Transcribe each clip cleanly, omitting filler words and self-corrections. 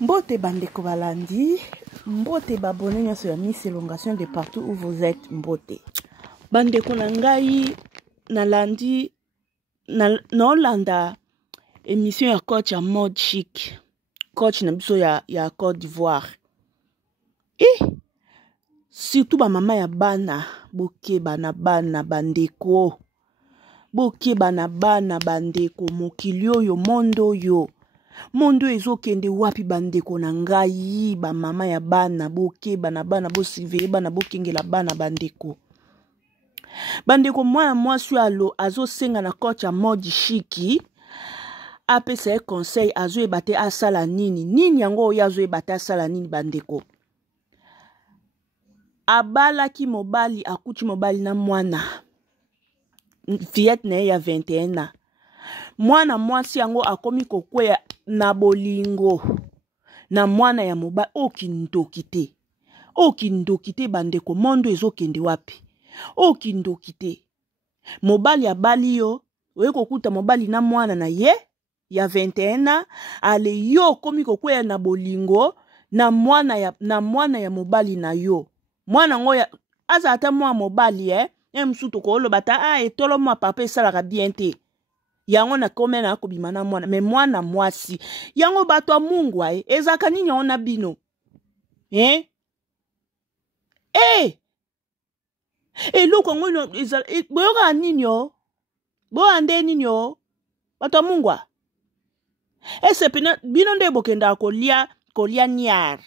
Mbote bandeko balandi, mbote babone nyoso ya Miss Elongation de partout où vous êtes, mbote. Bandeko na ngai nalandi na Olanda émission ya coach ya mode chic. Coach na biso ya Côte d'Ivoire. Surtout ba mama ya bana, boke bana bandeko. Boke bana bandeko mokili oyo mondo yo. Mondo ezokende wapi bandeko na ngai ba mama ya bana boke bana bo surveiller bana bokengela bana bandeko. Bandeko mwasi alo azosenga na coach ya mode chiki apesa conseil azo ebate asala nini yango oyo azo ebate asala nini bandeko. Abalaki mobali akuti mobali na mwana fillette na ya 21 na mwana mwasi yango akomi kokweya na bolingo na mwana ya mobali okindoki te bandeko mondo ezokende wapi okindoki te mobali abali yo oye kokuta mobali na mwana na ye ya 21 na ale yo komi kokweya na bolingo na mwana ya mobali na yo mwana ngo ya aza ata mwa mobali msutu ko oloba ta etolo mwa papa esalaka bien te yango na kome na akobima na mwana me mwana mwasi yango bato ya Mungu ezaka nini ona bino eloko ngono boyoka nini yo boande nini yo bato ya Mungu esepena bino nde bokenda kolia niar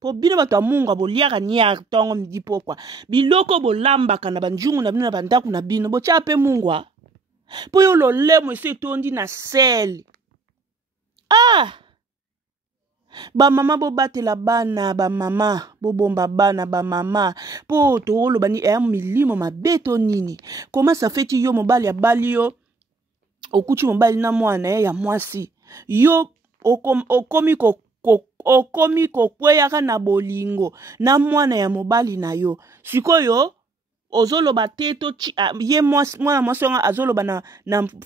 po bino bato ya Mungu boliaka niar tongo midi pokwa biloko bolambaka na banjungu na bino na bandaku na bino botia pe Mungu po yo lolemo ese tondi na sel ba mama bo batela bana ba mama bo bomba bana ba mama po to oloba ni milimo mabeto nini comment ça fait yo mobali ya bali yo okuti mobali na mwana ya mwasi yo okomi kokweyaka na bolingo na mwana ya mobali na yo sikoyo ozoloba teto ye mwana mwasi wango azoloba na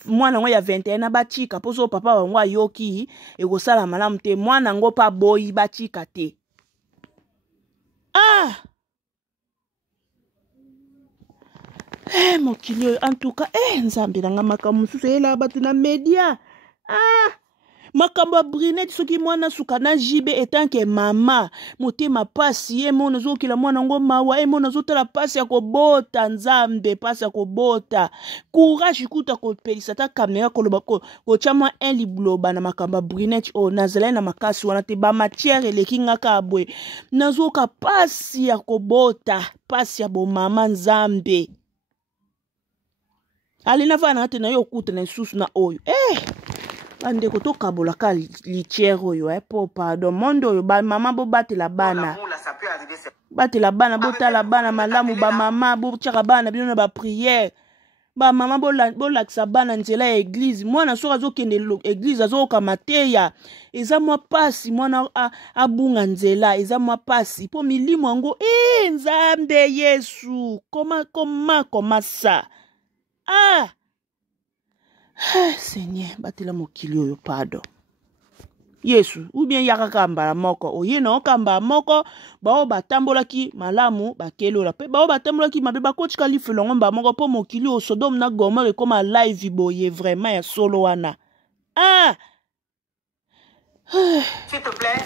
mwana ngo ya 21 na bachika poso papa wango ayoki ekosala malamu te mwana ngo pa boyi bachika te mokili oyo en tout cas nzambe nanga makambo mosusu eyela bato na media makambo ya Brinette soki mwana suka na jibe etanke mama motema pasi ye mona zokila mwana ngo mawa ye mona zotala pasi ya kobota nzambe pasi ya kobota courage kuta kopelisa ta kamera koloba kochama libloba na makambo ya Brinette nazala na makasi wana te ba matière eleki ngaka abwe nazoka pasi ya kobota pasi ya bomama nzambe alina vana te na yo kuta na susu na oyo bandeko tokabolaka litiere oyo po pardon mondo oyo bamama bobatela bana botala bana malamu bamama botiaka bana bino na bapriere bamama bolakisa bana nzela ya eglize mwana soki azokende eglize azoyoka mateya eza mwa pasi mwana abunga nzela eza mwa pasi po milimo yango nzambe yesu koma sa Seigneur, batela mokili oyo pardon. Yesu, ou bien yaka kamba moko, oye na kamba moko, bao batambolaki malamu bakelola pe bao batambolaki mabe bakotika lifelongo mba moko po mokili o Sodome na Gomorrhe koma live boye vraiment ya solo wana. S'il te plaît,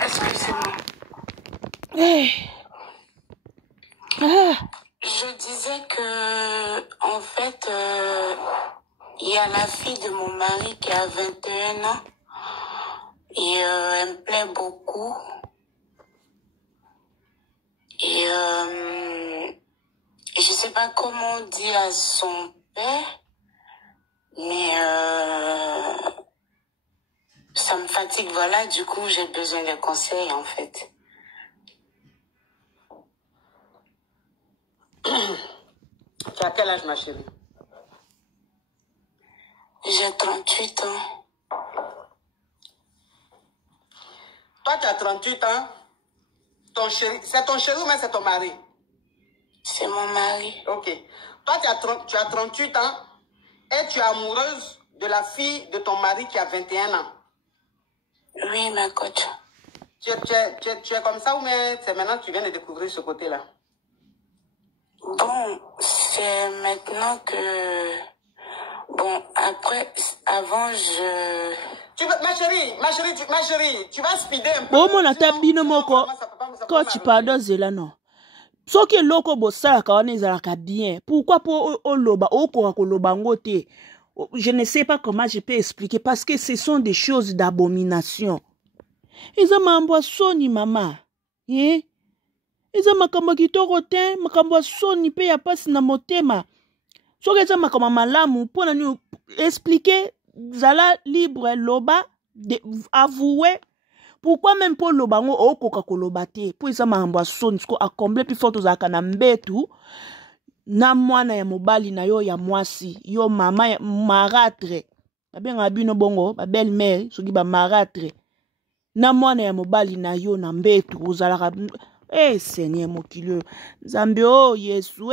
excusez-moi. Je disais que en fait il y a la fille de mon mari qui a 21 ans et elle me plaît beaucoup. Et je sais pas comment dire à son père, mais ça me fatigue, voilà, du coup j'ai besoin de conseils en fait. Tu as quel âge ma chérie? J'ai 38 ans. Toi, tu as 38 ans. C'est ton chéri ou même c'est ton mari? C'est mon mari. Ok. Toi, tu as 38 ans et tu es amoureuse de la fille de ton mari qui a 21 ans. Oui, ma coach. Tu es comme ça ou mais c'est maintenant que tu viens de découvrir ce côté-là? Bon, c'est maintenant que... Bon, après, avant, je... Ma chérie, tu vas speeder un peu. Bon, mon atabino moko. Quand tu pardonnes Zela, non. Ce qui est loco, ça, quand on est bien. Pourquoi pour Oloba, Oloba ngote? Je ne sais pas comment je peux expliquer parce que ce sont des choses d'abomination. Ils ont m'envoyé soni, maman. Ils ont makambo kitoko te, makambo soni pe ya pasi na motema. So que ça m'a comme malamu pour nous expliquer zala libre loba de avouer pourquoi même pour lobango o koka kolobate pour ça m'a envoyé soni ko a combler plus fort za kana mbetu na mwana ya mobali na yo ya mwasi yo mama ya marâtre babenga bino bongo ba belle mère soki ba marâtre na mwana ya mobali na yo na mbetu ozalaka Seigneur mokilio Nzambe oh Yesu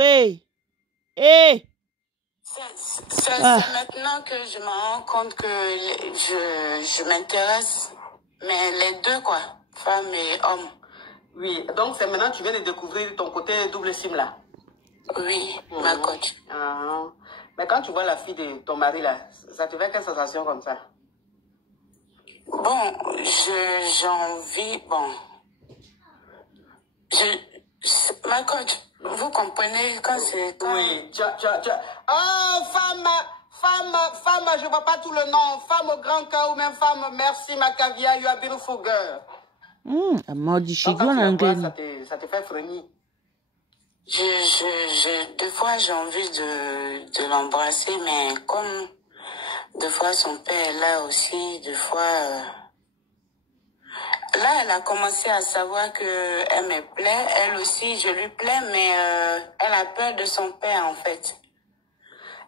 C'est maintenant que je me rends compte que je m'intéresse, mais les deux quoi, femme et homme. Oui, donc c'est maintenant que tu viens de découvrir ton côté double sim là. Oui, ma coach. Mais quand tu vois la fille de ton mari là, ça te fait quelle sensation comme ça? Bon, j'ai envie, bon. Ma coach, vous comprenez quand c'est... Oui, oh, femme, je vois pas tout le nom. Femme au grand cas ou même femme, merci ma caviar, you are beautiful girl. Donc, quand ça te fait frémir. Des fois, j'ai envie de l'embrasser, mais comme des fois son père est là aussi, des fois... Là, elle a commencé à savoir qu'elle me plaît. Elle aussi, je lui plais, mais elle a peur de son père, en fait.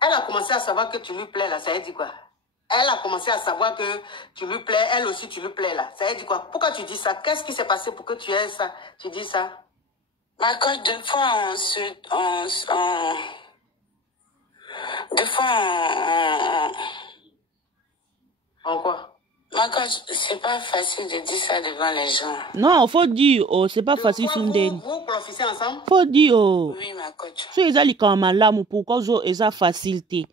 Elle a commencé à savoir que tu lui plais, là. Ça veut dire quoi? Elle a commencé à savoir que tu lui plais. Elle aussi, tu lui plais, là. Ça veut dire quoi? Pourquoi tu dis ça? Qu'est-ce qui s'est passé pour que tu aies ça? Tu dis ça? Ma coach, des fois, En quoi? Ma coach, c'est pas facile de dire ça devant les gens. Non, faut dire, c'est pas facile. Vous profitez ensemble? Faut dire, Oui, ma coach. So ezali kama malamu pourquoi zo eza facilité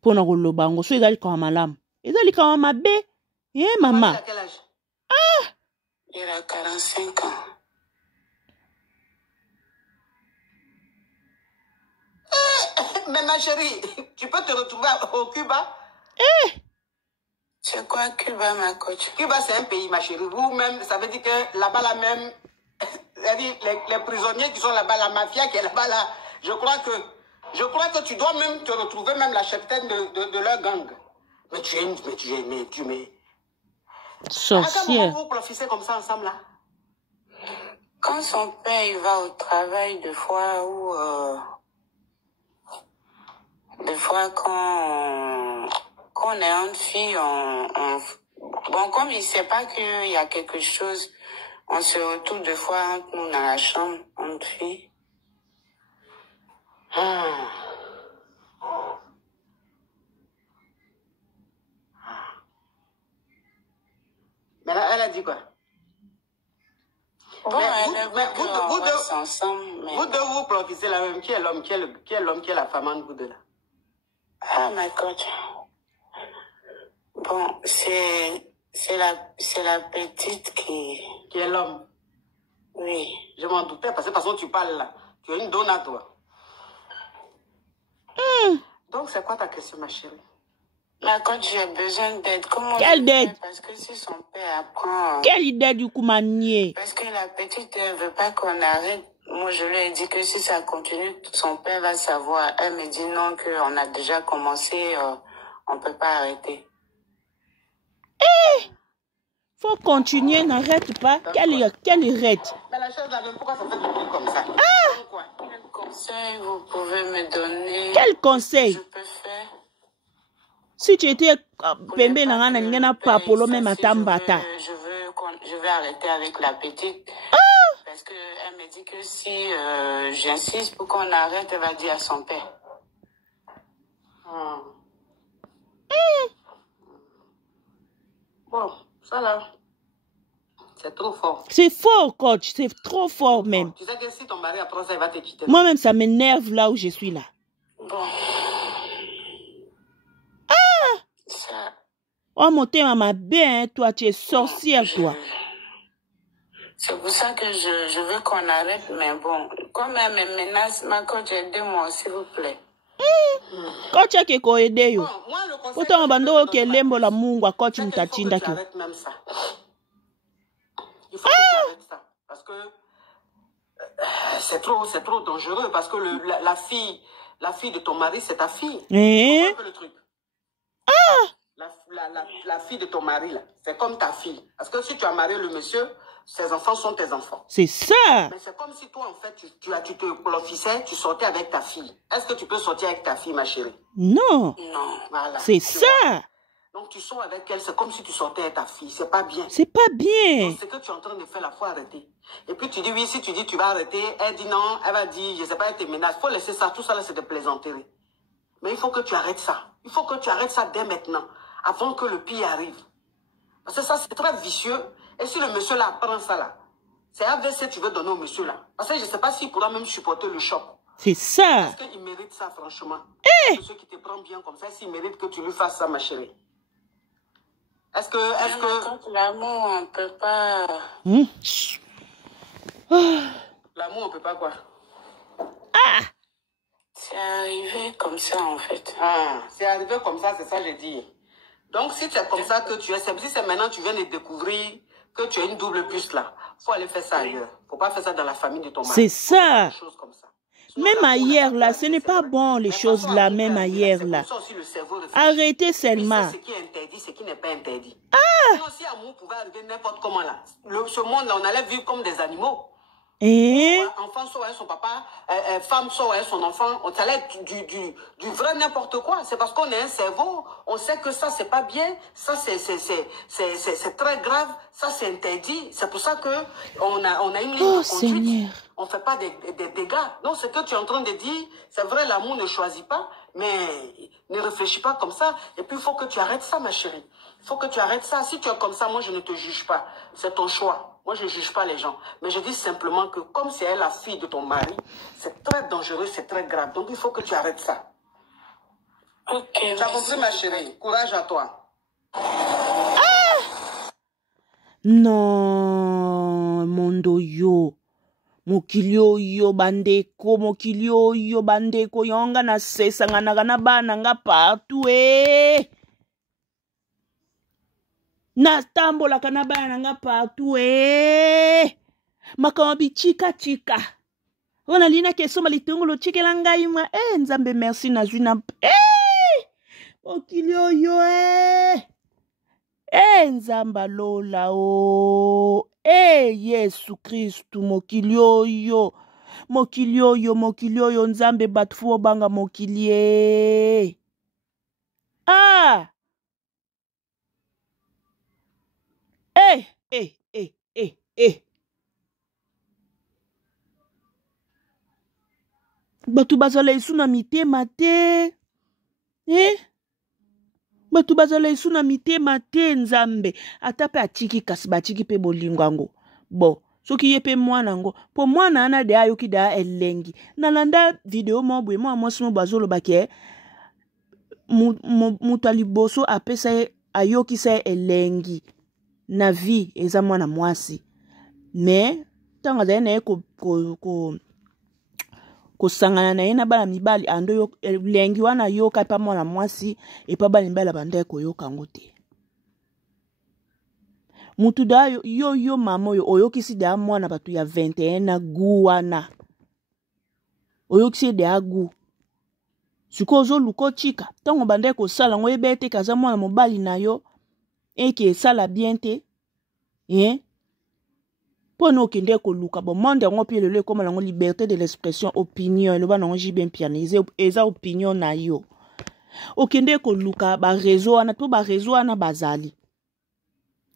pour na kolobango. So ezali kama malamu. Ezali kama mabe. Maman. Il a quel âge? Il a 45 ans. Mais ma chérie, tu peux te retrouver au Cuba? C'est quoi Cuba, ma coach? Cuba, c'est un pays, ma chérie. Vous-même, ça veut dire que là-bas, là même, les prisonniers qui sont là-bas, la mafia qui est là-bas, là, je crois que tu dois même te retrouver même la cheftaine de leur gang. Mais tu es sorcière. Comment vous profitez comme ça ensemble, là? Quand son père il va au travail, des fois, ou des fois quand on est entre filles, bon, comme il sait pas qu'il y a quelque chose, on se retrouve des fois entre nous dans la chambre, entre filles. Mais là, elle a dit quoi? Bon, vous deux ensemble. Mais... Vous deux, vous profitez la même. Qui est l'homme, qui est l'homme, qui est la femme entre vous deux là? Ah, ma coach. Bon, c'est la petite qui est l'homme. Oui. Je m'en doutais parce que tu parles là. Tu es une donne à toi. Donc, c'est quoi ta question, ma chérie? Ma coach, j'ai besoin d'aide. Comment Quelle aide? Parce que si son père apprend... Quelle idée du coup, manier? Parce que la petite, elle veut pas qu'on arrête. Moi, je lui ai dit que si ça continue, son père va savoir. Elle me dit non, qu'on a déjà commencé, on peut pas arrêter. Faut continuer, n'arrête pas. Quelle arrête? Mais la chose là, même pourquoi ça fait du comme ça? Quel conseil vous pouvez me donner? Quel conseil? Je peux faire? Si tu étais pembe na papolo même à Tambata. Je vais arrêter avec la petite. Parce que elle me dit que si j'insiste pour qu'on arrête, elle va dire à son père. Bon, Ça là, c'est trop fort. C'est fort, coach. C'est trop fort même. Tu sais que si ton mari apprend ça, il va te quitter. Moi-même, ça m'énerve là où je suis là. Bon. Ça... Oh, mon thème m'a bien, toi, tu es sorcière, toi. C'est pour ça que je veux qu'on arrête, mais bon, comme elle me menace, ma coach, aidez-moi, s'il vous plaît. Coach, qui ko aider yo. Moi, le conseil Pourtant, on va dire que que lembo la mungu, coach, il faut mutachinda que tu ki. arrêtes même ça. Il faut que tu arrêtes ça. Parce que c'est trop dangereux. Parce que la fille de ton mari, c'est ta fille. Tu comprends un peu le truc? La fille de ton mari, là, c'est comme ta fille. Parce que si tu as marié le monsieur, ses enfants sont tes enfants. C'est ça. Mais c'est comme si toi, en fait, tu te clofissais, tu sortais avec ta fille. Est-ce que tu peux sortir avec ta fille, ma chérie? Non. Non. Voilà. C'est ça. Donc tu sors avec elle, c'est comme si tu sortais avec ta fille. C'est pas bien. C'est pas bien. Donc, ce que tu es en train de faire, la faut arrêter. Et puis tu dis oui, si tu dis tu vas arrêter, elle dit non, elle va dire, je sais pas, elle te menace. Il faut laisser ça, tout ça là, c'est de plaisanterie. Mais il faut que tu arrêtes ça. Il faut que tu arrêtes ça dès maintenant, avant que le pire arrive. Parce que ça, c'est très vicieux. Et si le monsieur là apprend ça là, c'est AVC tu veux donner au monsieur là. Parce que je ne sais pas s'il pourra même supporter le choc. C'est ça. Est-ce qu'il mérite ça, franchement? Monsieur qui te prend bien comme ça, s'il mérite que tu lui fasses ça, ma chérie. Est-ce que... L'amour, on ne peut pas... L'amour, on ne peut pas quoi? C'est arrivé comme ça, en fait. C'est arrivé comme ça, c'est ça que j'ai dit. Donc, si c'est comme ça que tu es, si c'est maintenant que tu viens de découvrir que tu as une double puce là, il faut aller faire ça ailleurs. Il ne faut pas faire ça dans la famille de ton mari. C'est ça. Des choses comme ça. Sinon, Même ailleurs là, ce n'est pas bon les choses là, même ailleurs là. Arrêtez seulement. Ce qui est interdit, ce qui n'est pas interdit. Sinon, si amour pouvait arriver n'importe comment là, ce monde là, on allait vivre comme des animaux. Enfant soit avec son papa, femme soit avec son enfant, ça allait être du vrai n'importe quoi. C'est parce qu'on est un cerveau, on sait que ça c'est pas bien, ça c'est très grave, ça c'est interdit. C'est pour ça que on a une ligne de conduite. Seigneur. On fait pas des dégâts. Donc ce que tu es en train de dire, c'est vrai, l'amour ne choisit pas, mais ne réfléchis pas comme ça. Et puis il faut que tu arrêtes ça, ma chérie. Il faut que tu arrêtes ça. Si tu es comme ça, moi je ne te juge pas. C'est ton choix. Moi, je ne juge pas les gens. Mais je dis simplement que comme c'est elle la fille de ton mari, c'est très dangereux, c'est très grave. Donc, il faut que tu arrêtes ça. Ok. Tu as compris, ma chérie? Courage à toi. Non, mondo yo. Mokilio yo bandeko, mokilio yo bandeko. Yonga na sesa ngana bana nga partout natambola kana bana nga partout makama bichika chika wana lina kesoma litungulu chikela ngai mwa nzambe merci na juna okili oyo nzamba lola o Yesu Kristu mokili oyo nzambe batu obanga mokili batu bazala esu na mitema te batu bazala esu na mitema te nzambe ata pe atiki kasi batiki pe bolingo yango bon soki ye pe mwana yango po mwana ana de ayoki da elengi nalanda video mo boye mo mwasi mo bazoloba ke mutu aliboso apesa ayokisa elengi na vie eza mwana mwasi me ntango azali na ye kosangana na ye na bana mibali ando elengi wana yoka epa mwana mwasi epa bana mibali banda koyoka yango te mutu da yo mama oyo oyokisi da mwana bato ya 21 na gu wana oyokisi da gu siko ozoluka otika ntango banda kosala yango yeba ete kaza mwana mobali na yo eke esala bien te mpo na okende koluka bon monde yango mpe lelo ekoma nango liberté de l'expression opinion eloba nango jibe mpiana eza opinion na yo okende koluka bareseau wana to bareseau wana bazali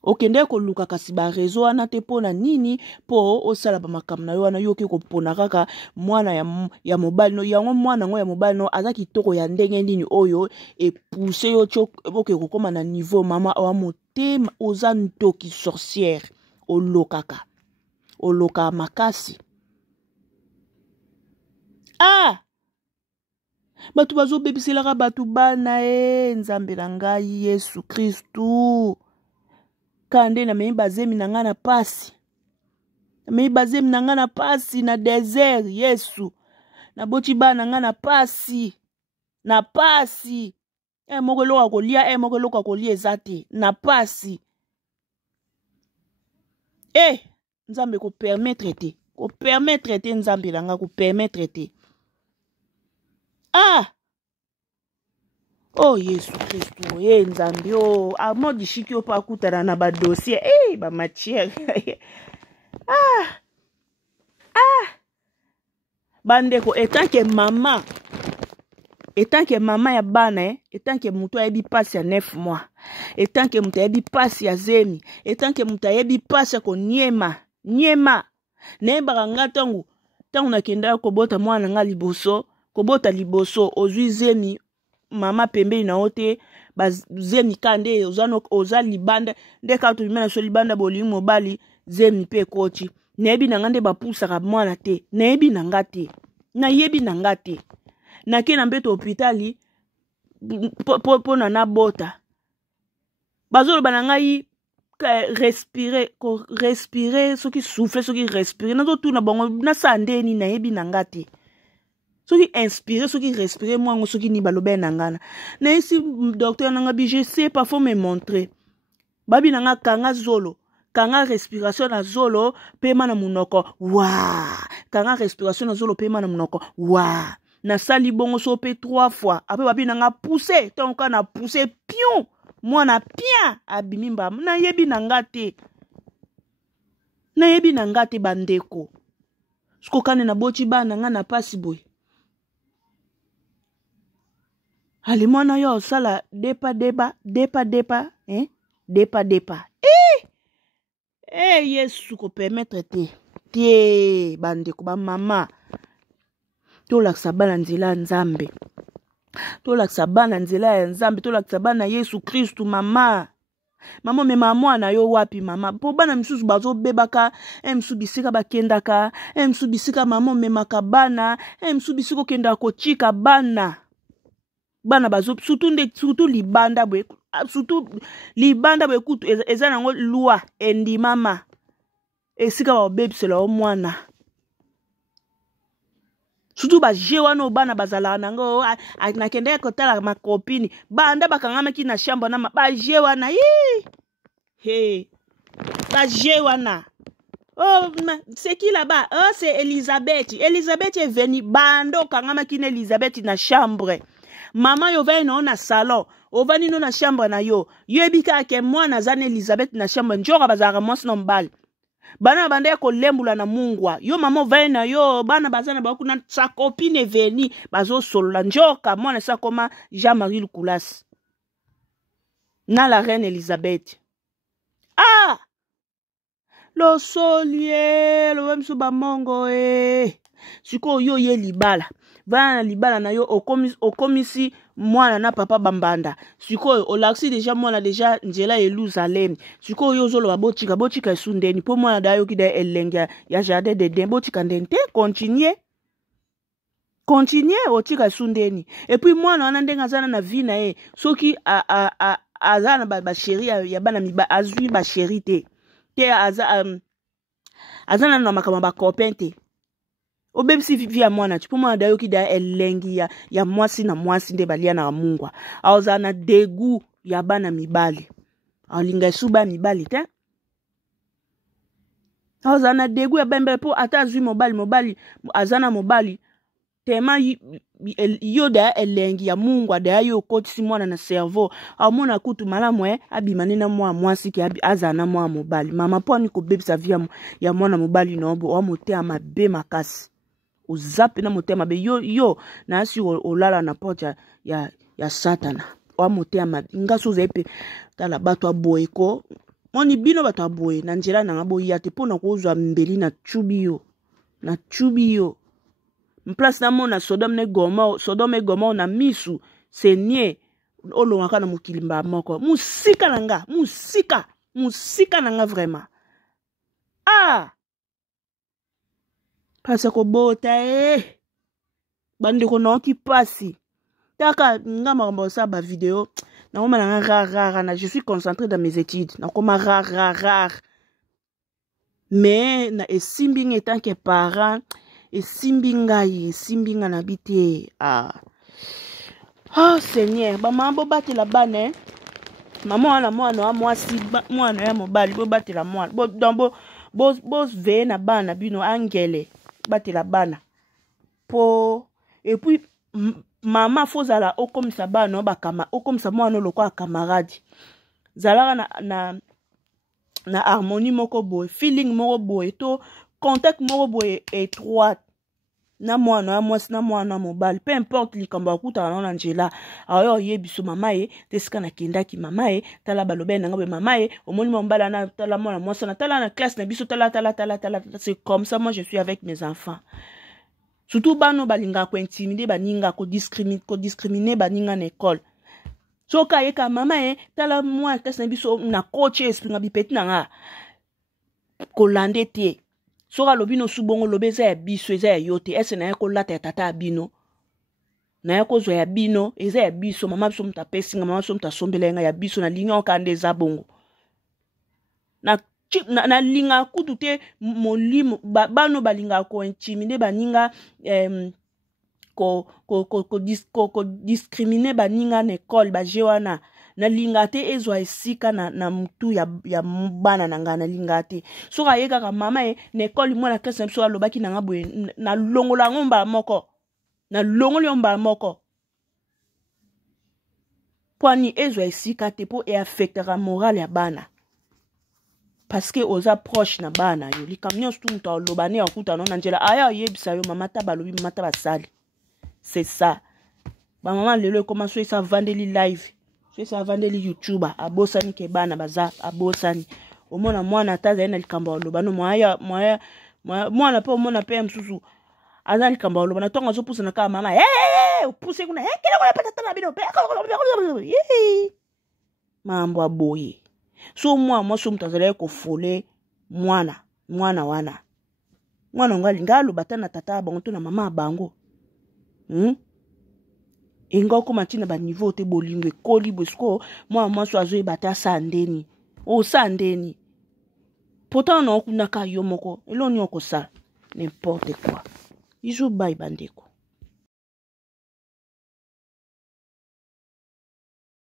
okende koluka kasi ba réseau wana te pona nini po osala ba makambo na yo wana yo ke kopona kaka mwana ya mobali no yango mwana ngo ya mobali no aza kitoko ya ndenge nini oyo epousse yo tio oke kokoma na niveau mama wa motema oza ntoki sorcière oloka makasi. Batu bazo bebiselaka batu bana nzambe na ngai Yesu Kristu. Kande na mei bazemi na nga na pasi. Na mei bazemi na nga na pasi na désert Yesu. Na boti bana nga na pasi. Na pasi. Moko loka kolia, moko loka kolia ezate. Na pasi. Nzambe ko permettre te. Ko permettre te nzambe na nga ko permettre te. Oh Yesu Kristu, nzambe amodi shiki opa kutana na ba dossier, ba matière. Bandeko etant que mama ya bana, etant que mutu ayebi pasi ya 9 mois, etant que mutu ayebi pasi ya zemi, etant que mutu ayebi pasi ya koniema, nayebaka nga tangu nakenda kobota mwana nga liboso, kobota liboso ozwi zemi mama pembeni na ote zemi kande oza libanda nde kato limena so libanda bolingi mobali zemi pe koti nayebi na nga nde bapusaka mwana te nayebi na nga te nake na mbeto hôpitali pona na bota bazoloba na ngai respirer soki souffler soki respirer nazotuna bango nasala ndeni nayebi na nga te soki inspirer soki respirer mwango soki ni balobe na ngana na isi docteur nanga bi je sais pas faut me montrer babi nanga kanga zolo kanga respiration na zolo pema na munoko kanga respiration na zolo pema na munoko na sali bongo so pe 3 fois après babi nanga pousser donc na pousser pion mwana pia abimi mbam na yebi nanga te bandeko skokane na boti bana nga na pasi boy. Ali mwana yo sala depa Yesu ko permettre te bandeko ba mama tolakisa bana nzela ya nzambe tolakisa bana nzela ya nzambe tolakisa bana Yesu Kristu mama mema mwana yo wapi mama po bana misusu bazobebaka misusu bisika bakendaka misusu bisika mama memaka bana misusu bisika okendaka kochika bana bazo surtout libanda bwe kutu eza nango loi endimama esika babebisela o mwana surtout baje wana bana bazalaka nango nakendeka kotala makopini banda bakangamaki na chambre na baje wana baje wana c'est qui là-bas? C'est Elisabeth est venue banda okangamaki na Elisabeth na chambre. Mama yo veni na salon, ovani no na chambre na yo ebika ke mwana zane Elisabeth na chambre njoka bazaka mwasi na mbali. Bana bande ko lembula na mungwa. Yo mama veni na yo bana bazana bakuna sa copine veni bazo solola njoka mwana sa koma Jean-Marie Lukulas. Na la reine Elisabeth. Lo solie, lo wemsu ba mongo Siko yo ye libala. Vana libala na yo okomisi mwana na papa bambanda. Siko olaksi deja mwana deja njela Yerusalem. Siko yo zolo bochika esundeni. Po mwana da yo kida elenga ya jardin de den. Bochika ndente, continuer otika esundeni. Et puis mwana wana ndenga zana na vie na soki azana ba chéri ya bana miba azui ba chéri te. Te azana na makama ba copain te. Obebisi via mwana chipo mwana dayo ki da elengi ya mwasi na mwasi nde balia na mungwa. Aozana degu ya bana mibali. Alinga suba mibali te. Aozana degu ya bembe po ata azui mobali azana mobali. Tema yo da elengi ya mungwa da yo kotisi mwana na cerveau. Amona kutu malamu abimane na mwa mwasi ki azana mwa mobali. Mama po ni ko bebisa via ya mwana mobali na obo omote amabe makasi. Uzapi na motema be yo na asi olala na porte ya satana wa motema ngaso zepe tala bato aboyeko moni bino bato aboye na nzela na boya te pona kozwa mbeli na chubio place na mona Sodome et Gomorrhe na misu senye olongaka na mukilimba moko musika na nga vraiment pasi kobota bandeko naoki pasi taka nga makambo sa ba video nakoma na nga rare je suis concentré dans mes études nakoma rare mais na esimbi nga tant que parent esimbi nga na bite Seigneur mama bobatela bana mama wana mwana wa mwasi mwana ya mobali bobatela mwana bo veye na bana bino angele batela bana po et puis mama fozala okomisa bana bakama okomisa mwana lokwa camarade zalaka na harmonie moko boye feeling moko boye to contact moko boye étroite na mwana ya mwasi na mwana mobali peu importe likambo akutana na njela ayo yebiso mama ye tesika na kendaki mama ye tala balobe na ngabe mama ye omoni mombala na tala mwana mwasi na tala na classe na biso tala c'est comme ça moi je suis avec mes enfants surtout bano balinga ko intimider baninga ko discriminer baninga na école soka yeka mama ye tala mwana classe na biso na coach esprit nga bipeti na nga kolande te soka lobino subongo lobeza ya biso eza ya yote ese na yako lata ya tata bino na yako zo ya bino eza ya biso mama biso mutapesi nga mama biso mutasombela nga ya biso na linga okande eza bongo na linga kutu te molimo bano balinga ko intimider baninga ko discriminer baninga na école baje wana na linga te ezwa esika na mtu ya bana na nga na linga te soka ye kaka mama ye na école mwana classe na biso alobaki na nga boye na longola ngomba moko na longoli omba moko poani ezwa esika te po e affectera moral ya bana parce que oza proche na bana yo likamnyo stu mtu alobane akuta na njela aya yebisa yo mama ta balobi mama ta basali c'est ça ba mama lelo comment so ça vandeli live so vandeli YouTube abosani ke bana baza abosani omona mwana taza na likambo alobano mwana pe omona pe msusu aza likambo alobana tonga zo pusa na ka mama upuse kuna kile kwa patata na bino mambo aboye so moi so mutazala ko fole mwana wana mwana ngali ngalo batana tata bango to na mama bango inga ko matina ba niveau te bolingwe koli bosko moi so azo ebata sandeni sandeni pourtant non kunaka yo moko eloni okosala n'importe quoi ijo bai bandeko